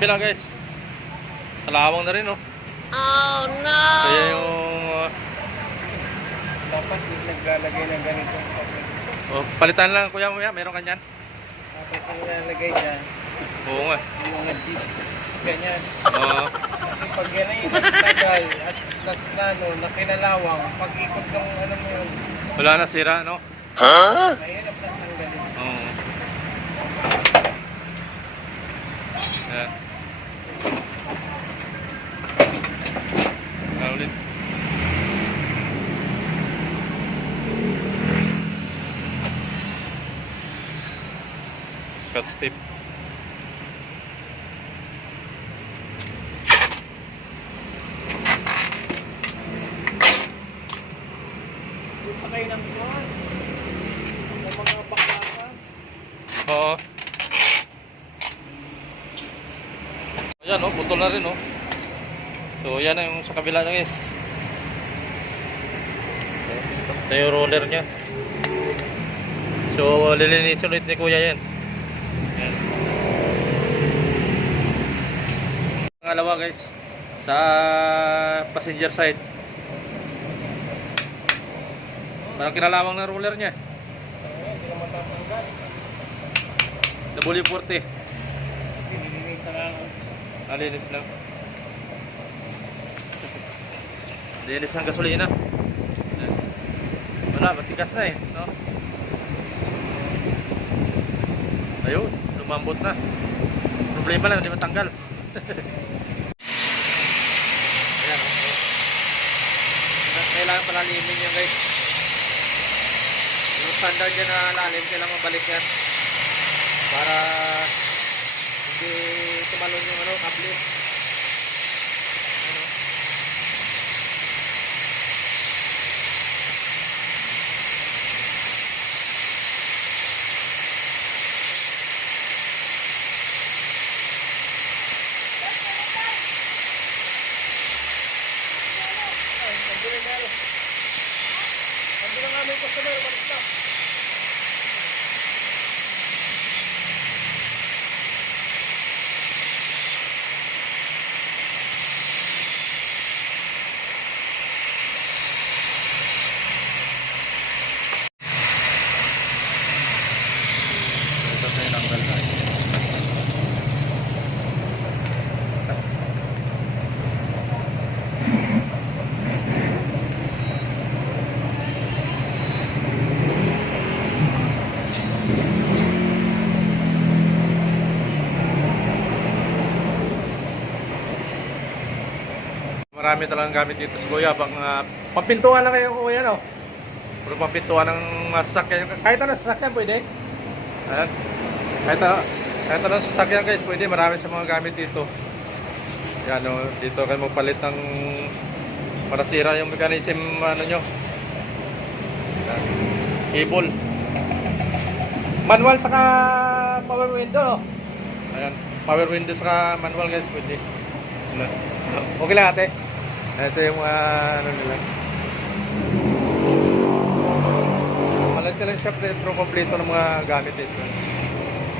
kabila guys. Kalawang na rin oh. Oh no! Kaya yung Dapat yung naglalagay ng ganito. palitan lang kuya mo yan. Meron kanyan? Dapat yung naglalagay niya. Oo nga. Yung mga disc. Ganyan. Oo. Kasi pag yan ay nagtagal at tas na ano, nakinalawang, pag ikot ng ano mo yun, Wala na sira no? mahirap na tanggalin. Oo. Ayan. Ulit. Scotch tape. Punta kayo ng buwan. Ng mga bakbaka. Oo. Ayan oh, putol na rin oh. So yan na yung sa kabila na guys. Ito yung roller nya. So lilinisin ulit ni kuya yan. Ayan. Pangalawa guys, sa passenger side. Parang kinalawang ng roller nya. Hindi na matatanggal. W40. Nilinisan lang. Nalinis lang. Linis ng gasolina. Ayan. Wala, matigas na eh, no? Ayun, lumambot na. Problema lang, hindi matanggal. Ayan, oh. Kailangan palalimin yan guys. Yung standard yan na lalim, kailangan mabalik yan. Para hindi tumalon yung ano, kable. Ano? Hindi na nga may customer, umalis na. Ito na yung tanggal na. Marami talagang gamit dito sa kuya. Pampintuan lang kayo kuya no? Puro pampintuan ng sasakyan. Kahit ano sasakyan pwede. Ayan. Kahit ano sasakyan guys pwede. Marami sa mga gamit dito. Yan o. Dito kayo magpalit ng para sira yung mechanism ano nyo. Ayan. Cable. Manual saka power window no? Ayan. Power window saka manual guys pwede. Ayan. Okay lang ate. Ito yung mga ano nila. Malaki lang siya pero kompleto ng mga gamit dito.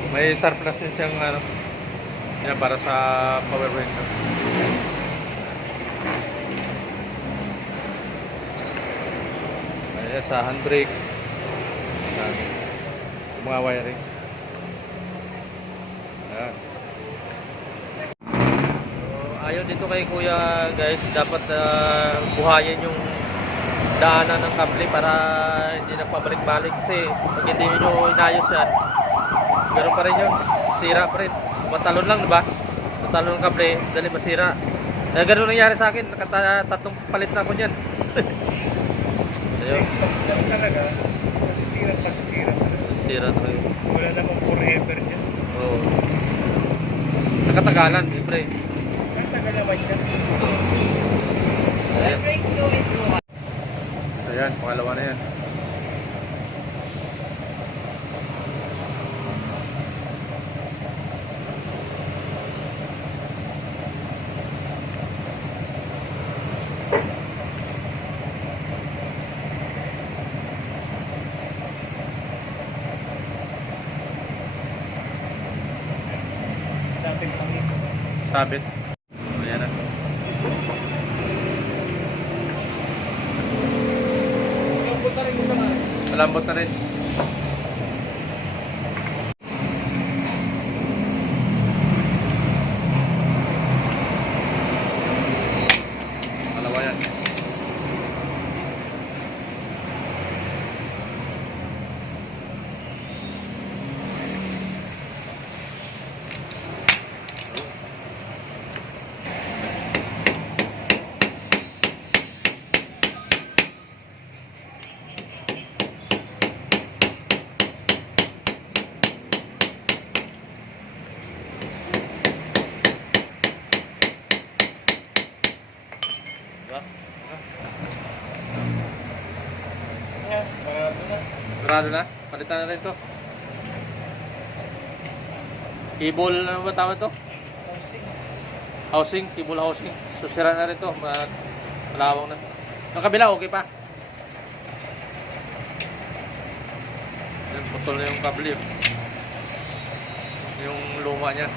May surplus din siyang ano. Yan para sa power window. Ayan sa handbrake. Ayan. Yung mga wirings. Ayan. Ayon dito kay kuya guys, dapat buhayin yung daanan ng kable para hindi na pabalik-balik kasi pag hindi nyo inayos yan, ganoon pa rin yun, sira pa rin, matalon lang diba, matalon ng kable, dali masira. Ganoon nangyari sa akin, tatlong palit na ako nyan. Ayun, Pag talaga, masisira. sira talaga. Wala namang forever dyan. Oo. Sa katagalan, siyempre. Ang tagal naman siya. Ayan, pangalawa na yan. Sa ating pangiko. sabit. So, yan na. Yung punta rin mo sa mga. Malambot na rin. Dalawa yan. Diba? Nga, parado na. Sigurado na? Palitan na rin ito. Cable na ba tawag ito? Housing, cable housing. So sira na rin ito. Malawang na. Yung kabila, okay pa. Yan, putol na yung kable. Yung luma niya.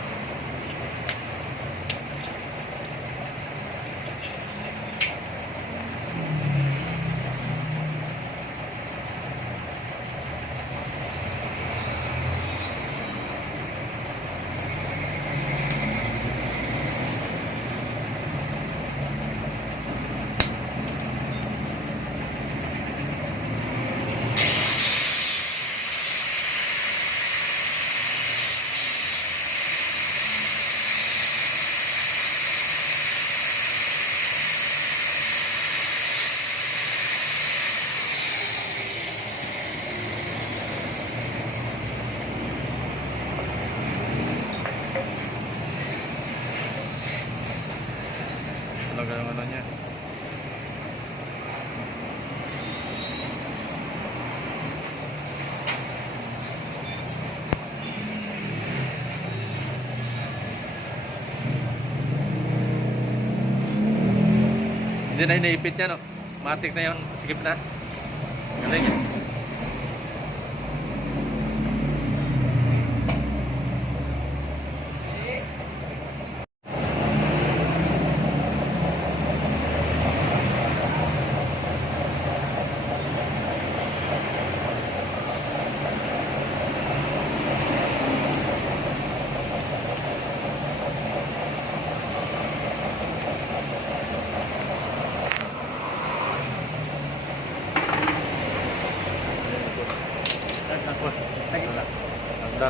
Talaga yung ano niya. Hindi na inaipit niya, no? Matik na yun. Sikip na. Galing yan. Tapos, wala. Ganda.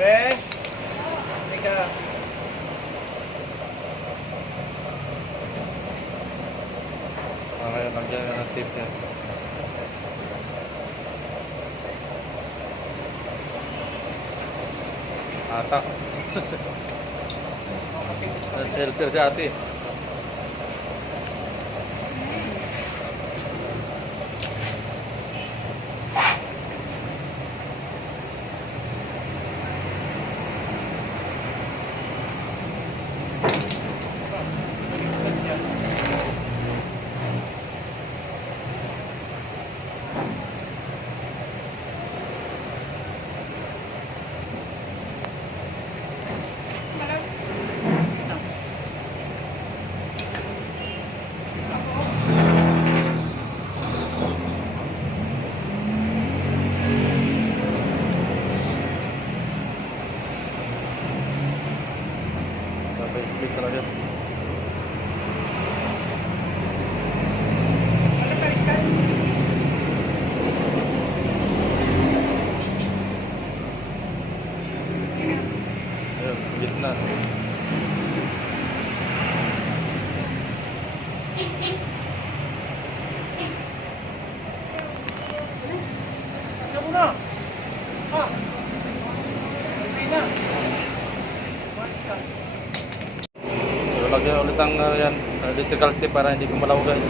Weh, teka. Okay, lagyan na ng tip niya. Ata. Shelter si ate. Click talaga. Ayun, gitna. na. Ha? Hindi na. Once ka. So, lagyan ulit ang yan, electrical tape para hindi gumalaw guys.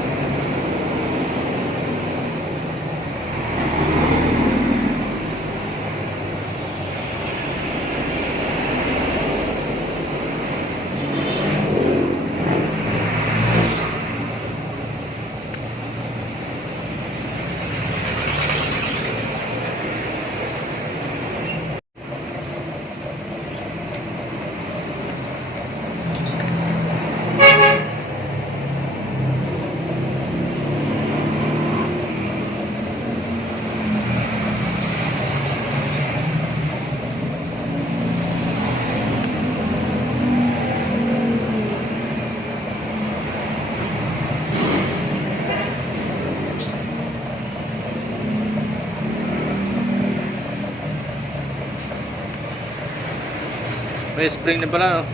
May spring din pala, no?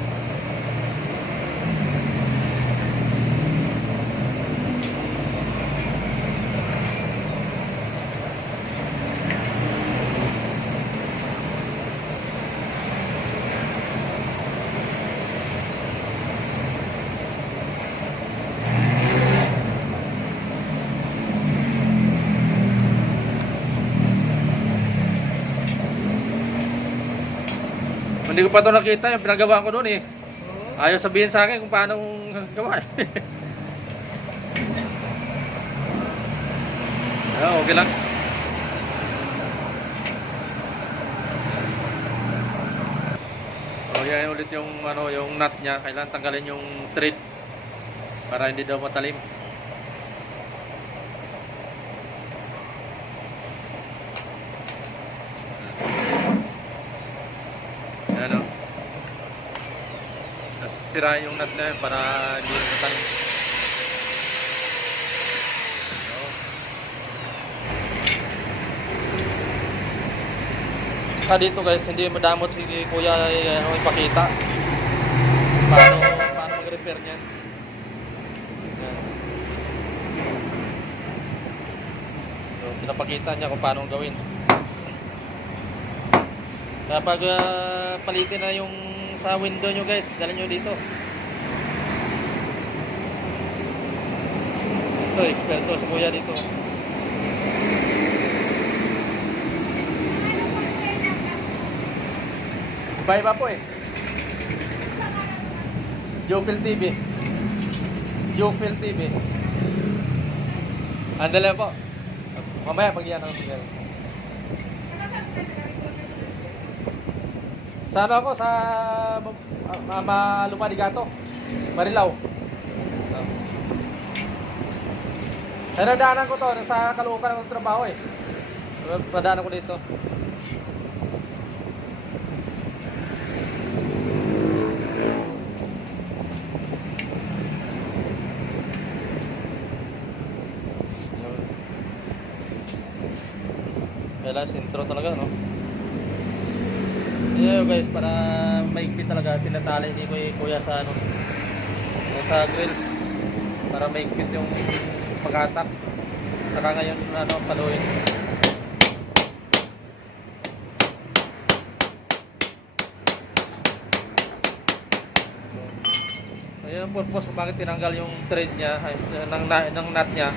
Hindi ko pa ito nakita yung pinagawa ko doon eh. Ayaw sabihin sa akin kung paano gawa eh. Okay lang. Yan ulit yung yung nut niya, kailangan tanggalin yung thread para hindi daw matalim. Yan o. Sira yung nut na yun para hindi matalim. Dito guys, hindi madamot si Kuya ipakita paano mag-repair niyan. So, pinapakita niya kung paano gawin. Kaya pag palitin na yung sa window nyo guys, dalhin nyo dito. Ito, eksperto si Kuya dito. Iba-iba po eh. Jofil TV. Jofil TV. Andala po. Mamaya pag yan ang tingnan. Sa ano ako? Sa Lupa de Gato. Marilao. Nadaanan ko to sa Caloocan ng trabaho eh. Nadaanan ko dito. Kailangan sintro talaga, no? Yeah, guys, para maigpit talaga, tinatali ni Kuya sa sa grills para maigpit yung paghatak. Saka ngayon paluin. Ayun ang purpose kung bakit tinanggal yung thread niya ng nut niya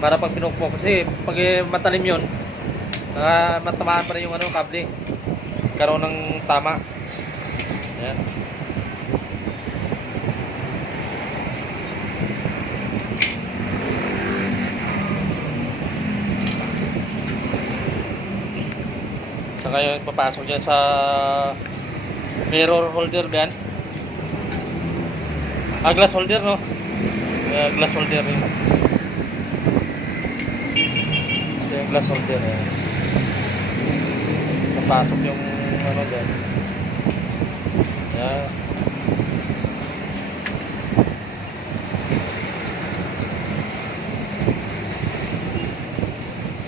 para pag pinukpok, kasi pag matalim yun matamaan pa rin yung kable, karoon ng tama. Ayan. Saka yung papasok dyan sa mirror holder ba yan? Glass holder, no? Glass holder yun. Ito yung glass holder. Pasok yung dyan. Yan.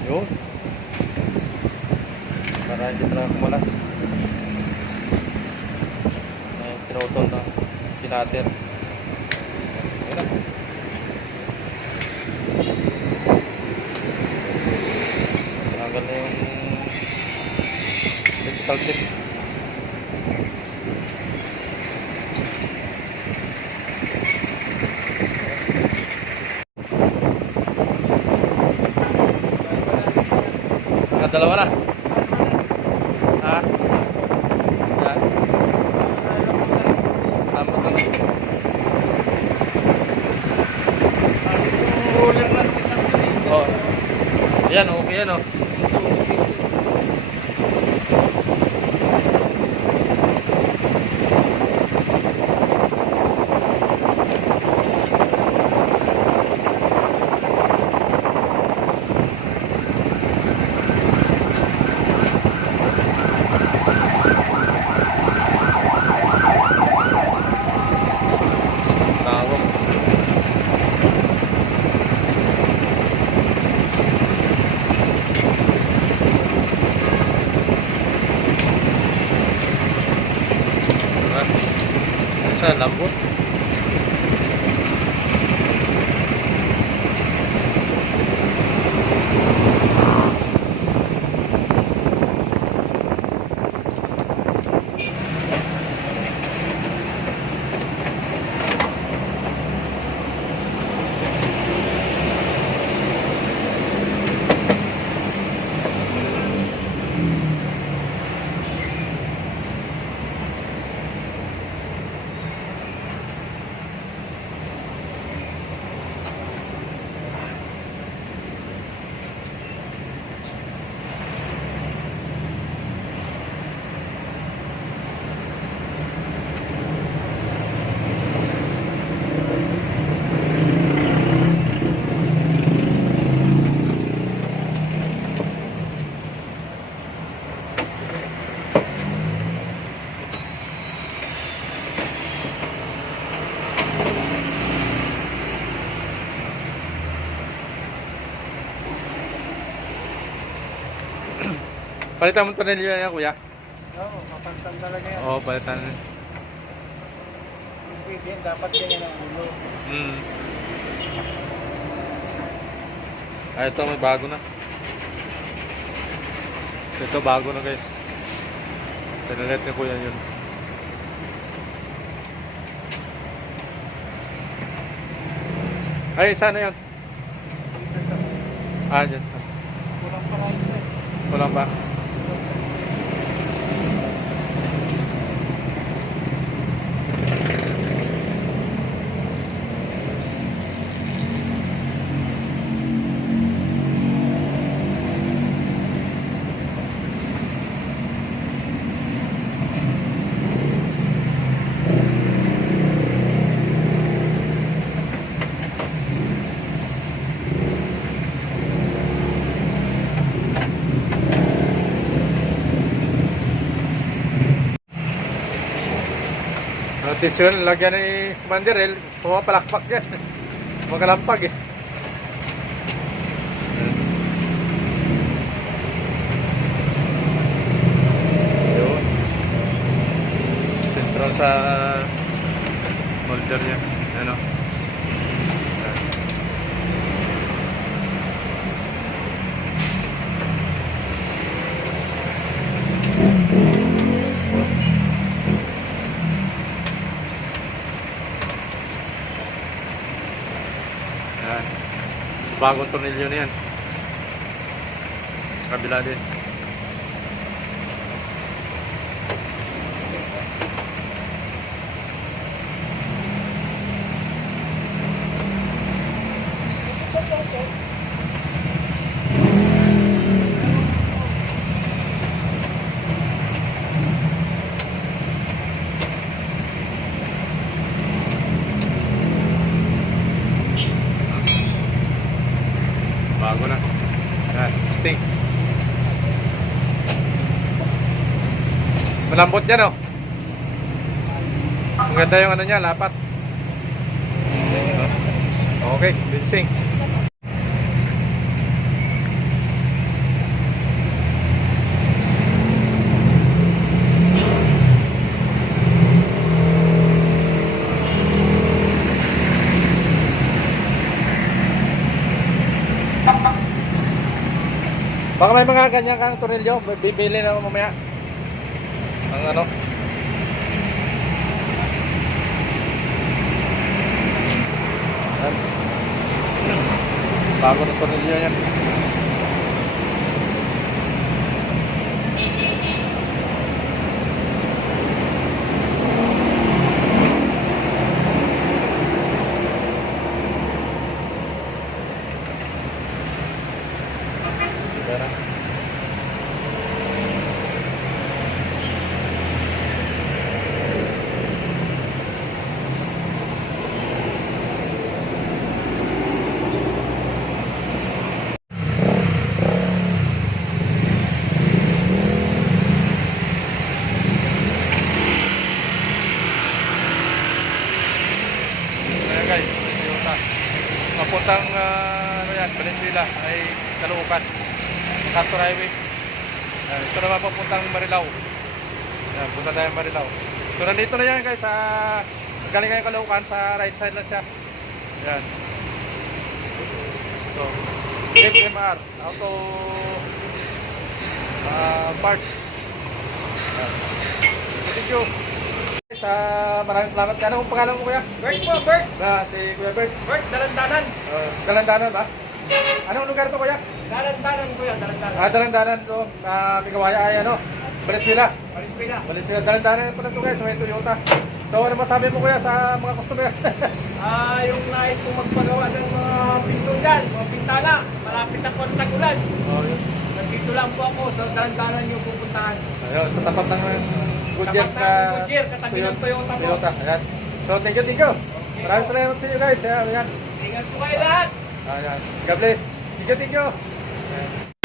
Yun. Para hindi talaga kumalas. Pinutol na. Pinater. Ayan. Tinanggal na yung talpik. Dalawa na. Ha? Yan. Tama ka na. Roller na ng isang yun eh. Oh. Yan, okay yan oh. Tawag. Sa lambot. Palitan mo tornilyo na yan, kuya. Oo, mapantan talaga yan. Oo, palitan. Hindi yan, dapat ganyan ang ulo. Ah, ito may bago na. Ito bago na guys. Tinalet ni kuya yun. Ay, sana yun? Dito sa Ah, dyan. kulang pa nga isa eh. Kulang ba? Notice yun, lagyan ni Commander El, pumapalakpak yan. Magalampag eh. Yun. Sentral sa holder niya. Ano? Yan. Bagong tornilyo na yan. Kabila din. Bago na. Yan, sting. Malambot yan oh. Ang ganda yung ano niya, lapat. Okay, binsing. Baka may mga ganyan kang tornilyo, bibili na mamaya. Ang ano. Yan. Bago na tornilyo yan. Pera. Ayan guys, Toyota. Papuntang ano yan, Valenzuela ay Caloocan. MacArthur Highway. Ayan, ito naman papuntang Marilao. Ayan, punta tayo Marilao. So nandito na yan guys, galing kayo Caloocan, sa right side lang siya. Ayan. So, HMR, auto parts. Ayan. Thank you. Maraming salamat. Ano ang pangalan mo kuya? Bert po, Bert! Si Kuya Bert. Bert, Dalandanan! Dalandanan ba? Anong lugar to kuya? Dalandanan kuya, Dalandanan. Dalandanan to. May kawaya ay ano? Valenzuela. Valenzuela. Valenzuela. Dalandanan po na to guys. May Toyota. So ano masabi mo kuya sa mga customer? Yung nais kong magpagawa ng mga pinto dyan, mga pintana. Malapit na po ang tag-ulan. Oh, yun. Nandito lang po ako sa Dalandanan yung pupuntahan. Ayun, sa tapat ng Goodyear Tapat ng Goodyear, katabi ng Toyota po. Toyota. Ayan. So thank you, thank you. Maraming salamat sa inyo guys. Ayan. Ingat po kayo lahat! Ayan. God bless. Thank you, thank you. Ayan.